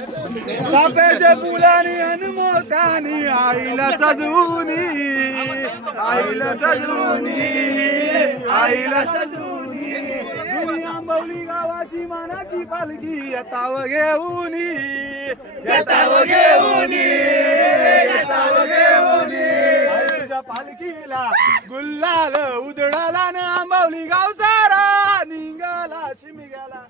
चाफ्याच्या फुलानी हनुमतानी आईला सजवूनी, आईला सजवूनी, आईला सजवूनी, आंबवली गावाची मानाची पालखी येताव घेऊनी, येताव घेऊनी, येताव घेऊनी, आईच्या पालखीला गुल्लाल उधळाला न आंबवली गाव सारा निघाला शिमग्याला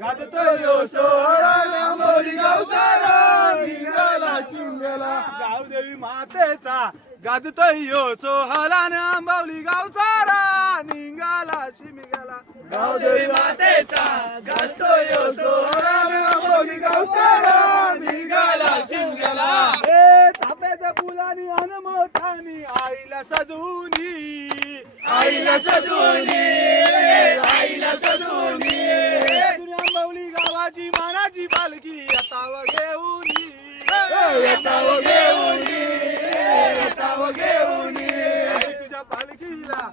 गाजतोय सोहळा आंबवली गाव सारा निघाला शिमग्याला गावदेवी मातेचा गाजतोय सोहळा न आंबवली गाव सारा निघाला शिमग्याला गावदेवी मातेचा गाजतोय सोहळा न आंबवली गाव सारा निघाला शिमग्याला चाफ्याच्या फुलानी हनुमतानी आईला सजवूनी, आईला सजवूनी, आईला सजवूनी, आंबवली गावाची मानाची पालखी येताव घेऊनी, येताव घेऊनी, येताव घेऊनी, तुझ्या पालखीला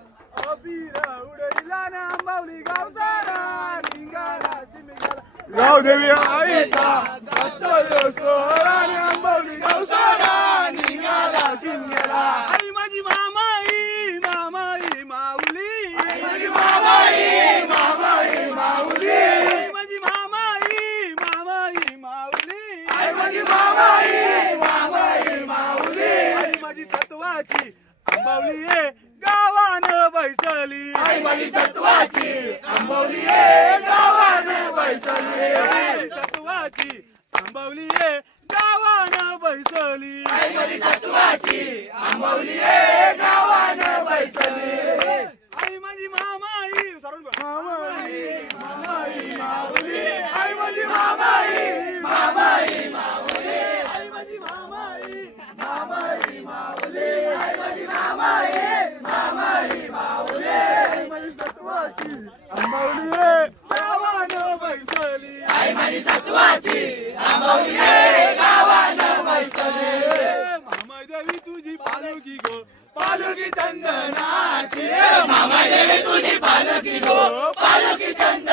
अबीर उडविला ना आंबवली गाव सारा निघाला शिमग्याला गावदेवी आईचा गाजतोय सोहळा आंबवली गाव सारा निघाला शिमग्याला आई माझी मामाई, मामाई माऊली, माझी मामाई, मामाई माऊली, माझी मामाई, मामाई माऊली, आई माझी मामाई, मामाई माऊली, आई माझी सत्वाची आंबवली गावानं बैसली, आई माझी सत्वाची आंबवली गावानं बैसली, आई सत्वाची आंबवली गावानं बैसली, आई माझी सत्वाची आंबवली गावानं बैसली, आई माझी मामाई, मामाई, मामाई माऊली, आई माझी मामाई, मामाई माऊली, आई माझी मामाई, मामाई माऊली, आई माझी मामाई, मामाई माऊली, आई माझी सत्वाची आंबवली गावानं बैसली, आई माझी सत्वाची आंबवली गावानं बैसली, मामाई देवी तुझी पालखी गो, पालखी चंदनाची, मामाई देवी तुझी पालखी गो, पालखी चंदनाची.